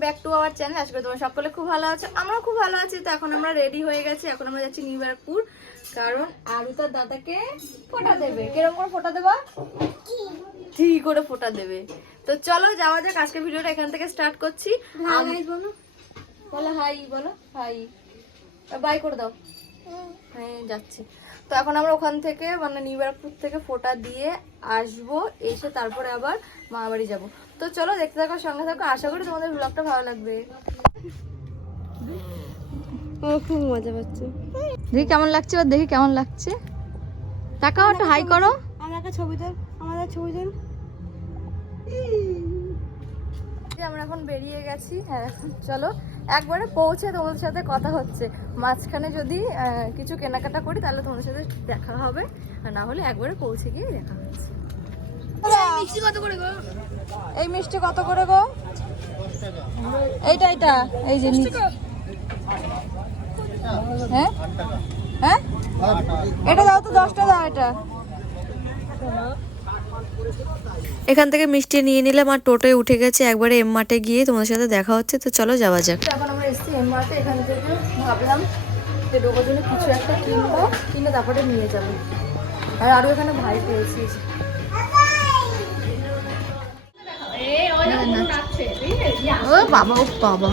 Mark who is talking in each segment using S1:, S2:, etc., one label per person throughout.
S1: Back to our channel আজকে তোমরা সকলে খুব ভালো আছো। আমরাও খুব ভালো আছি। তো এখন আমরা রেডি হয়ে গেছি। এখন আমরা যাচ্ছি নিউ ব্যারাকপুর কারণ আরু তার দাদাকে ফোটা দেবে। কীরকম করে ফোটা দেবা? ঠিক করে ফোটা দেবে? তো চলো যাওয়া যাক। আজকে ভিডিওটা এখান থেকে স্টার্ট করছি। আম- বলো। হাই বলো। হাই বাই করে দাও। হ্যাঁ যাচ্ছি। তো এখন আমরা ওখান থেকে মানে নিউ ব্যারাকপুর থেকে ফোটা দিয়ে আসব এসে তারপরে আবার মা বাড়ি যাব। তো চলো দেখতে থাকো সঙ্গে থাকো। আশা করি তোমাদের ব্লগটা ভালো লাগবে। ও খুব মজা পাচ্ছে। দেখি কেমন লাগছে ওর দেখি কেমন লাগছে। তাকাও একটু হাই করো।
S2: আমাকে ছবি তোল আমাদের ছবি তোল।
S1: আমরা এখন বেরিয়ে গেছি। হ্যাঁ চলো। একবারে পৌঁছে তোমাদের সাথে কথা হচ্ছে। মাঝখানে যদি কিছু কেনাকাটা করি তাহলে তোমাদের সাথে দেখা হবে। আর না হলে একবারে পৌঁছে গিয়ে দেখা হচ্ছে। এই মিষ্টি কত করে গো? এইটা এইটা এই যে হ্যাঁ? হ্যাঁ? এটা দাও তো দশটা দাও এটা।
S3: এখান থেকে মিষ্টি নিয়ে নিলাম আর টোটোয় উঠে গেছে। একবারে এম মাঠে গিয়ে তোমাদের সাথে দেখা হচ্ছে তো চলো যাওয়া যাক।
S1: এখন আমরা এসেছি এমআরতে এখান থেকে ভাবলাম যে ডোবার জন্য কিছু একটা কিনবো কিনে তারপরে নিয়ে যাব। আর আরও এখানে ভাই পেয়েছি। ও বাবা ও বাবা।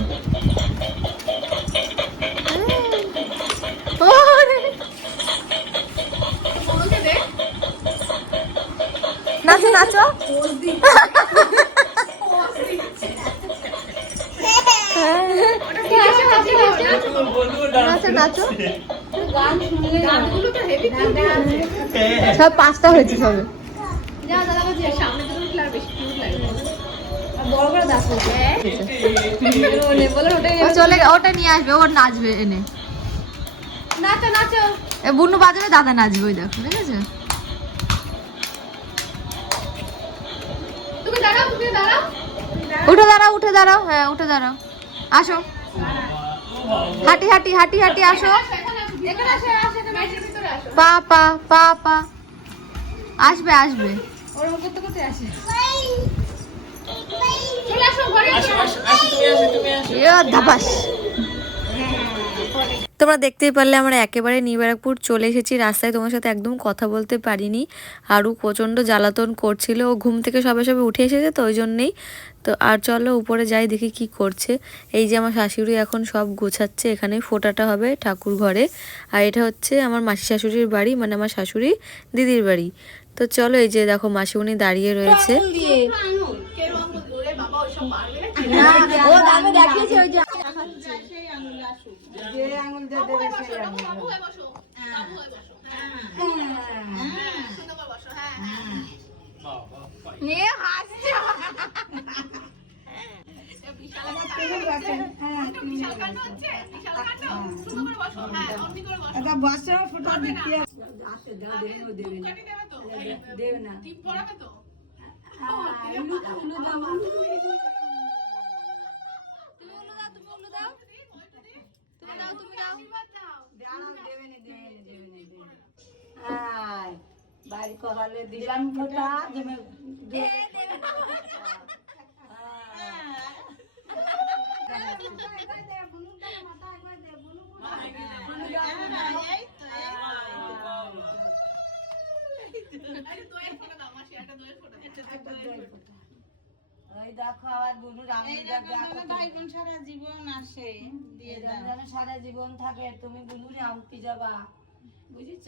S1: নাচো। সব পাঁচটা হয়েছে সবে। চলে ওটা নিয়ে আসবে ওর নাচবে এনে।
S2: নাচো নাচো।
S1: বুনু বাজাবে দাদা নাচবে ওই দেখো ঠিক আছে? উঠে দাঁড়াও উঠে দাঁড়াও। হ্যাঁ উঠে দাঁড়াও। আসো। হাঁটি হাঁটি হাঁটি হাঁটি, আসো। পা পা পা পা আসবে আসবে
S3: তোমরা দেখতেই পারলে আমরা একেবারে নিউ ব্যারাকপুর চলে এসেছি। রাস্তায় তোমার সাথে একদম কথা বলতে পারিনি। আরও প্রচণ্ড জ্বালাতন করছিল। ও ঘুম থেকে সবে সবে উঠে এসেছে তো ওই জন্যেই তো আর চলো উপরে যাই দেখি কি করছে। এই যে আমার শাশুড়ি এখন সব গোছাচ্ছে এখানে ফোটাটা হবে ঠাকুর ঘরে। আর এটা হচ্ছে আমার মাসি শাশুড়ির বাড়ি মানে আমার শাশুড়ি দিদির বাড়ি। তো চলো এই যে দেখো মাসিমণি দাঁড়িয়ে রয়েছে।
S1: ও নিয়ে হাসছে।
S2: দেবে না তো বাড়ি দিলাম ওই দেখো আবার বুনু দেখো সারা জীবন আসে যেন সারা জীবন থাকে তুমি বুনু রামকি যাবা? বুঝেছ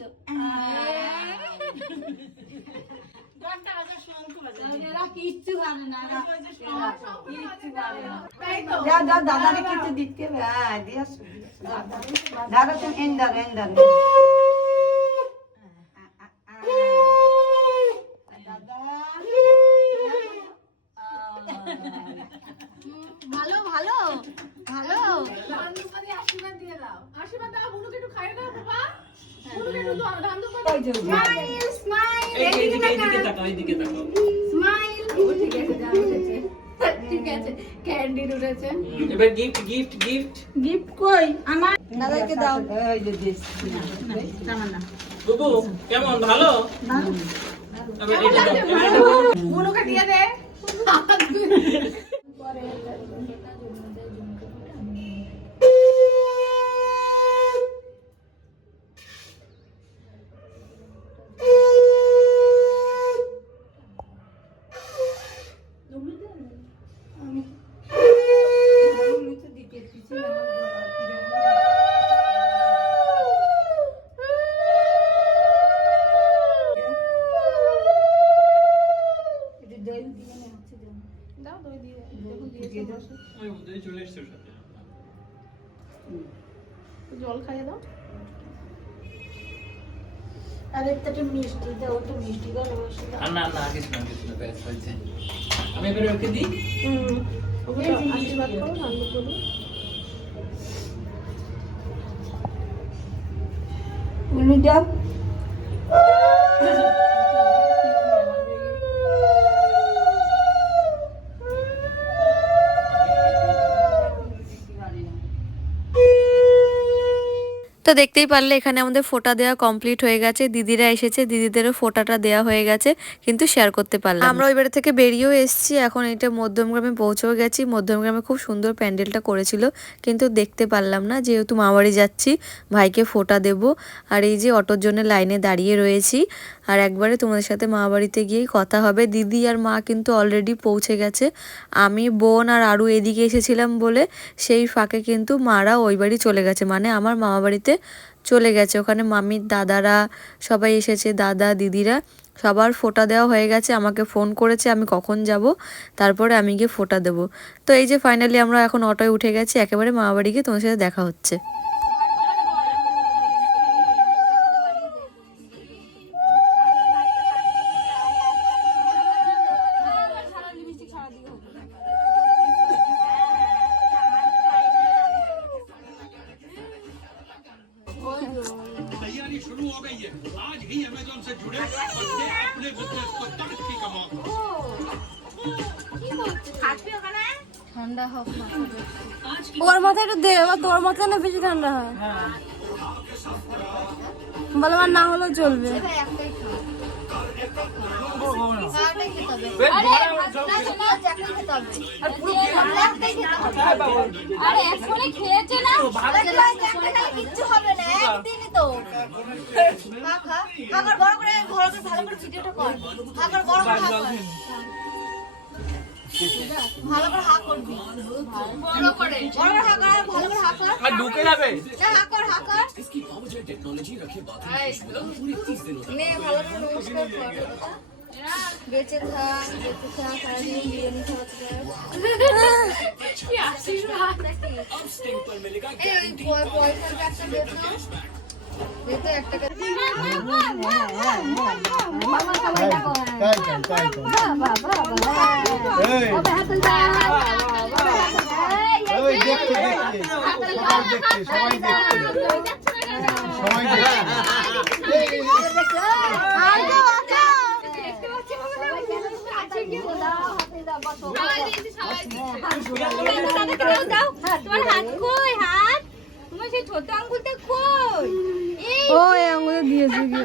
S2: দাদা কিছু দিতে হ্যাঁ দাদা তুমি এন্ডার এন্ডার
S1: ভালো ভালো ভালো
S2: আশীর্বাদ দিয়ে দাও আশীর্বাদ দাও বুনুকে একটু খাইয়ে দাও বাবা বুনুকে একটু ধান দাও
S4: এইদিকে তাকাও এইদিকে তাকাও
S2: ঠিক আছে যা উঠেছে। ঠিক আছে ক্যান্ডি উঠেছে।
S4: এবার গিফট গিফট গিফট
S2: গিফট কই? আমার
S1: দাদাকে দাও।
S4: বুবু কেমন? ভালো? এবার এবার এটা দাও।
S2: বুনুকে দিয়ে দে।
S4: ওই ওদের চলে এসছে সাথে।
S1: জল খাইয়ে দাও।
S2: আর একটা মিষ্টি দাও একটু মিষ্টি ভালোবাসি
S4: না না কিছু না কিছু না ব্যাস হয়েছে। আমি এবারে ওকে দিই?
S1: হুম। ওকে আশীর্বাদ করো করো
S2: উনি দাও
S3: তো দেখতেই পারলে এখানে আমাদের ফোটা দেওয়া কমপ্লিট হয়ে গেছে। দিদিরা এসেছে, দিদিদেরও ফোটাটা দেওয়া হয়ে গেছে, কিন্তু শেয়ার করতে পারলাম। আমরা ওই বাড়ি থেকে বেরিয়েও এসেছি, এখন এটা মধ্যমগ্রামে পৌঁছেও গেছি। মধ্যমগ্রামে খুব সুন্দর প্যান্ডেলটা করেছিল, কিন্তু দেখতে পারলাম না। যেহেতু মামাবাড়ি যাচ্ছি, ভাইকে ফোটা দেব। আর এই যে অটোর জন্য লাইনে দাঁড়িয়ে রয়েছি, আর একবারে তোমাদের সাথে মামাবাড়িতে গিয়েই কথা হবে। দিদি আর মা কিন্তু অলরেডি পৌঁছে গেছে। আমি, বোন আর আরও এদিকে এসেছিলাম বলে, সেই ফাঁকে কিন্তু মারা ওই বাড়ি চলে গেছে। মানে আমার মামা বাড়িতে চলে গেছে। ওখানে মামির দাদারা সবাই এসেছে, দাদা, দিদিরা। সবার ফোটা দেওয়া হয়ে গেছে। আমাকে ফোন করেছে, আমি কখন যাব? তারপরে আমি গিয়ে ফোটা দেব। তো এই যে ফাইনালি আমরা এখন অটোয় উঠে গেছি, একেবারে মামাবাড়ি গিয়ে তোমার সাথে দেখা হচ্ছে।
S1: ঠান্ডা হোক ওর মাথায় একটু দে এবার তোর মাথায় না বেশি ঠান্ডা হয়। বলে আমার না হলেও চলবে।
S5: আরে একবারে খেয়েছে না?
S1: কিচ্ছু হবে না একদিনই তো। খা খা। আবার বড় করে ঘর করে ভালো করে ভিডিওটা কর। বড় করে কর। ভালো করে হাত করবি বড় করে বড় করে হাত কর ভালো করে হাত কর
S4: আর ঢুকে যাবে
S1: না হাত কর হাত কর নে ভালো করে নমস্কার কর বেঁচে থাক বেঁচে থাক সারাদিন বিরিয়ানি খাওয়াতে
S5: কি আশীর্বাদ
S1: এই ওই পয়- পয়সার
S5: তোমার হাত কই হাত সেই ছোট আঙ্গুলটা কই? এই
S1: ও এই আঙুলে দিয়েছে কি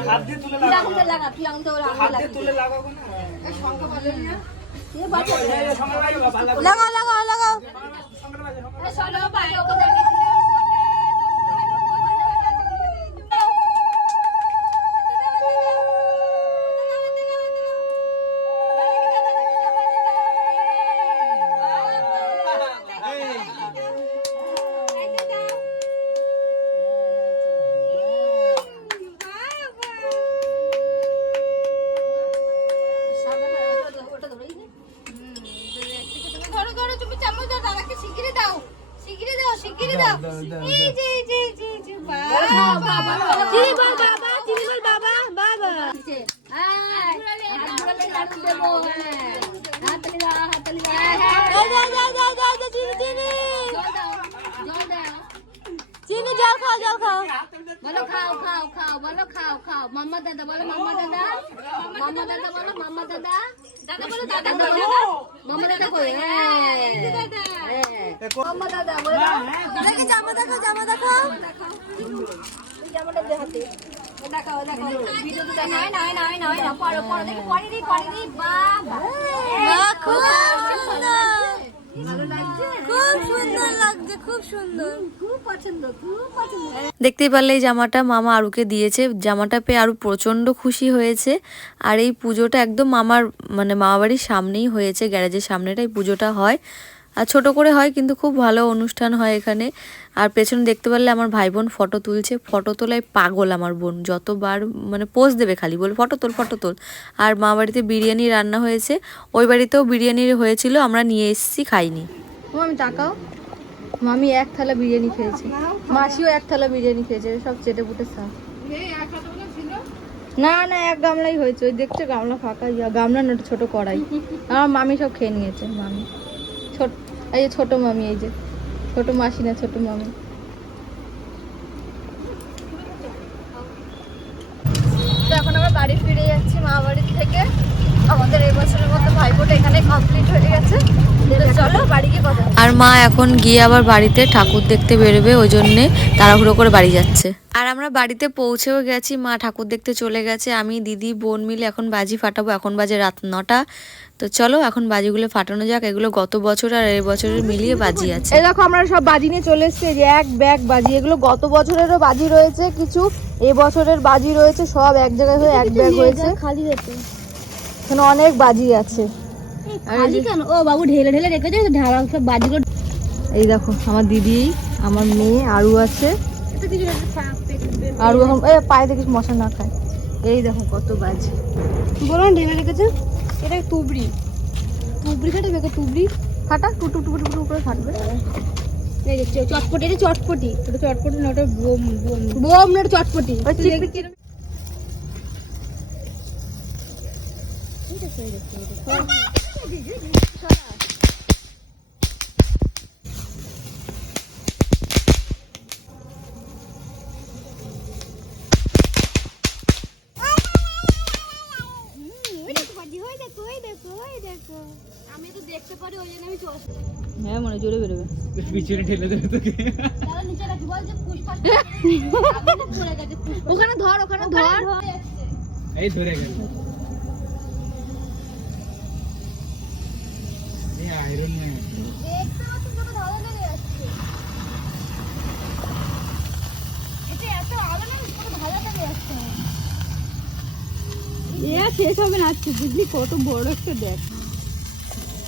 S4: হাত দিয়ে তুলে লাগাও
S1: লাগা তুই আঙুলটা ওর
S4: হাত দিয়ে তুলে লাগাও না।
S1: লাগাও লাগাও লাগাও।
S5: চলো ভালো ধরো চিনি চিনি
S1: জল খাও জল খাও।
S5: বলো খাও খাও খাও বলো খাও খাও। মাম্মা দাদা বলো মাম্মা দাদা। মাম্মা দাদা বলো মাম্মা দাদা। দাদা বলো দাদা বলো মাম্মা দাদা কই? হ্যাঁ দাদা
S1: মাম্মা দাদা বলে দাও দেখি। জামা দেখো। জামা দেখো জামাটা হাতে। ও দেখো ও দেখো। ভিডিওতে দেখো
S5: নাই নাই নাই নাই না পড়ো পড়ো। দেখি পড়ি দি পড়ি দি। বাবা
S1: খুব সুন্দর। ভালো লাগছে। খুব সুন্দর লাগছে খুব সুন্দর।
S5: খুব পছন্দ খুব পছন্দ।
S3: দেখতেই পারলে এই জামাটা মামা আরুকে দিয়েছে। জামাটা পেয়ে আরু প্রচণ্ড খুশি হয়েছে। আর এই পুজোটা একদম মামার মানে মামাবাড়ির সামনেই হয়েছে গ্যারেজের সামনেটাই পুজোটা হয়। আর ছোট করে হয় কিন্তু খুব ভালো অনুষ্ঠান হয় এখানে। আর পেছনে দেখতে পারলে আমার ভাই বোন ফটো তুলছে। ফটো তোলায় পাগল আমার বোন। যতবার মানে পোজ দেবে খালি বলে, ফটো তোল ফটো তোল। আর মা বাড়িতে বিরিয়ানি রান্না হয়েছে। ওই বাড়িতেও বিরিয়ানি হয়েছিল, আমরা নিয়ে এসেছি, খাইনি।
S1: মামি তাকাও। মামি এক থালা বিরিয়ানি খেয়েছে। মাসিও এক থালা বিরিয়ানি খেয়েছে, সব চেটে পুটে সাফ না না, এক গামলাই হয়েছে, ওই দেখছ গামলা ফাঁকা গামলা না, ওটা ছোট কড়াই। আমার মামি সব খেয়ে নিয়েছে, মামি। এই যে ছোট মামি, এই যে। ছোট মাসি না, ছোট মামি। তো এখন আমরা বাড়ি ফিরে যাচ্ছি মা থেকে। আমাদের এই বছরের মতো ভাইফোঁটা এখানে কমপ্লিট হয়ে গেছে।
S3: আর মা এখন গিয়ে আবার বাড়িতে ঠাকুর দেখতে বেরোবে, ওই জন্যে তাড়াহুড়ো করে বাড়ি যাচ্ছে। আর আমরা বাড়িতে পৌঁছেও গেছি, মা ঠাকুর দেখতে চলে গেছে, আমি, দিদি, বোন মিলে এখন বাজি ফাটাবো, এখন বাজে রাত নটা। তো চলো এখন বাজিগুলো ফাটানো যাক এগুলো গত বছর আর এই বছরের মিলিয়ে বাজি আছে।
S1: এই দেখো আমরা সব বাজি নিয়ে চলে এসেছি এই যে এক ব্যাগ বাজি এগুলো গত বছরেরও বাজি রয়েছে কিছু এ বছরের বাজি রয়েছে সব এক জায়গায় হয়ে এক ব্যাগ হয়েছে।
S5: খালি রেখে
S1: এখানে অনেক বাজি আছে।
S5: খালি কেন? ও বাবু ঢেলে ঢেলে রেখেছে তো ঢালা সব বাজিগুলো
S1: এই দেখো আমার দিদি আমার মেয়ে আরু আছে।
S5: কিছু
S1: আরু এখন এ পায়ে দেখিস মশা না খায়। এই দেখো কত বাজি।
S5: বলুন ঢেলে রেখেছে? এটা তুবড়ি। তুবড়ি খাটে বেকে তুবড়ি
S1: ফাটা টুটু টুটু টুটু করে ফাটবে।
S5: এই যে চটপটি এটা চটপটি।
S1: ওটা চটপটি না ওটা বোম বোম।
S5: বোম না চটপটি।
S1: চিপি চিপি
S5: আমি পারি ওই জন্য আমি চশমা
S1: হ্যাঁ মনে জোরে বেরোবে।
S4: পিছনে ঠেলে দেবে তোকে।
S1: ওখানে ধর ওখানে ধর।
S4: এই ধরে গেল। আয়রন ম্যান
S1: এ শেষ হবে না আজকে বুঝলি কত বড় একটা দেখ।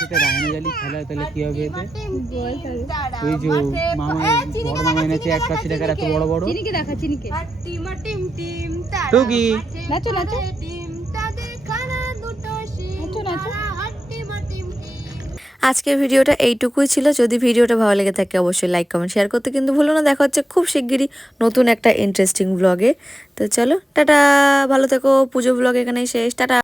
S4: যেটা রায়না জালি খেলা তাহলে কি হবে এতে?
S5: টিম টিম তারা
S4: ওই যে মামা বড় মামা এনেছে
S5: চিনিকে
S4: একশো টাকার এত বড় বড়।
S1: চিনিকে দেখা চিনিকে।
S5: হাট্টি মাটিম টিম তারা
S4: টুকি।
S1: নাচো, নাচো।
S5: ঘরে টিম তাদের খানা দুটো শিং
S1: নাচো, নাচো।
S5: তারা হাট্টি মাটিম টিম
S3: আজকের ভিডিওটা এইটুকুই ছিল। যদি ভিডিওটা ভালো লেগে থাকে অবশ্যই লাইক কমেন্ট শেয়ার করতে কিন্তু ভুলো না। দেখা হচ্ছে খুব শিগগিরই নতুন একটা ইন্টারেস্টিং ব্লগে তো চলো টাটা। ভালো থেকো। পুজো ব্লগ এখানেই শেষ। টাটা।